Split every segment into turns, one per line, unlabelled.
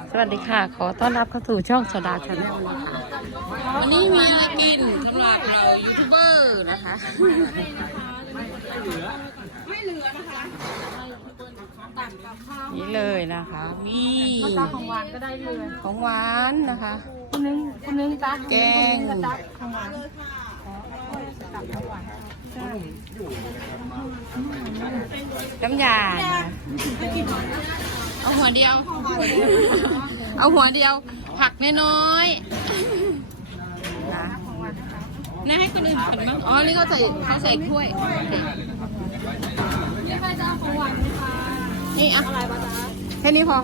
สวัสดีค่ะ ขอต้อนรับเข้าสู่ช่องโซดาชาแนลนะคะวันนี้มีอะไรกินสำหรับเรายูทูบเบอร์นะคะนี่เลยนะคะมี
ของหวานก็ได้เลย
ของหวานนะคะ
คุณนึงจ้า
แกง
ของหวาน
น้ำยานะเอาหัวเดียว เอาหัวเดียว ผักน้อยๆนะน่าให้คนอื่นกินมั้งอ๋อ นี่เขาใส่ถ้วย
นี่ใครจะเอาของหวานไหมคะ
นี่อ่ะ
อะไรบ้างจ๊ะ
แค่นี้พอ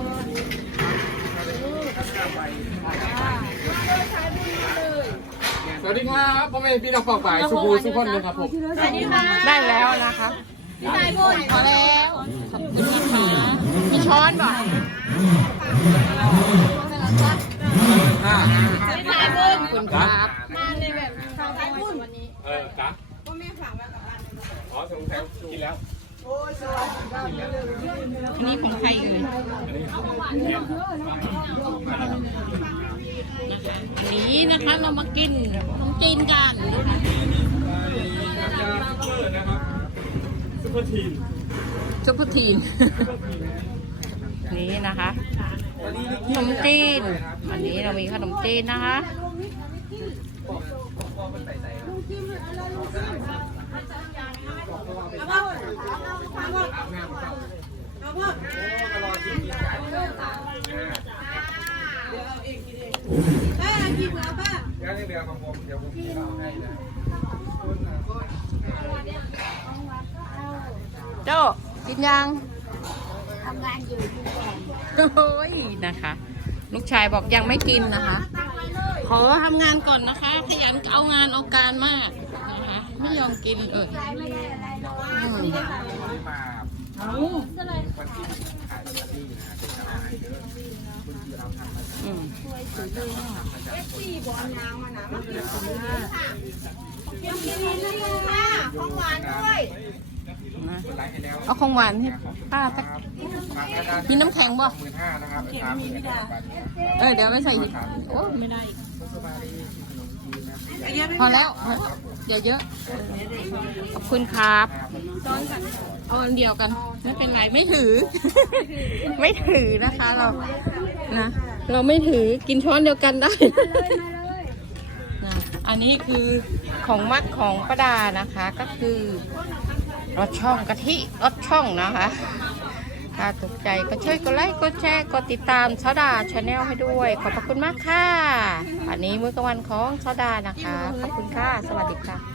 สวัสดีครับพ่อแม่พี่น้องปอกฝ่ายสุภูสุขคนนะครับผม
สวัสดีค่ะ
ได้แล้วนะคะ
พี่ชายพูด
พอแล้วขอบคุณนะคะมีช้อนบ่
พี่ชายพูด
ขอบคุณครับ
มาในแบบชาวไทยพูดวันนี้
จ้ะพ่อแม่ฝากไว้กับบ้านอ๋อสงสัยกินแล้ว
อันนี้ของใครเอ่ยนะคะอันนี้นะคะเรามากินขนมจีนกันนะคะ
ซุปเปอร์ทีน
ซุปเปอร์ทีน นี่นะคะขนมจีนอันนี้เรามีขนมจีนนะคะโจ้กินยัง
ทำงานอยู่ที่แกง
โอ้ยนะคะ ลูกชายบอกยังไม่กินนะคะ ขอทำงานก่อนนะคะ ขยันเอางานเอาการมากนะคะ ไม่ยอมกินอืม อืม
ของหวานด้วย
นะเอาของหวานให้ป้าสักมีน้ำแข็งบ่
15,000นะครับ
เดี๋ยวไม่ใส่อีกโอ้ไม่ได้พอแล้วอย่าเยอะขอบคุณครับเอาอันเดียวกันไม่เป็นไรไม่ถือ ไม่ถือนะคะเรานะเราไม่ถือกินช้อนเดียวกันได้นะอันนี้คือของมัดของป้าดานะคะ ก็คือรสช่องกะทิรสช่องนะคะถ้าถูกใจก็ช่วยกดไลค์กดแชร์กดติดตามซาดาชาแนลให้ด้วยขอบพระคุณมากค่ะอันนี้มื้อกลางวันของซาดานะคะขอบคุณค่ะสวัสดีค่ะ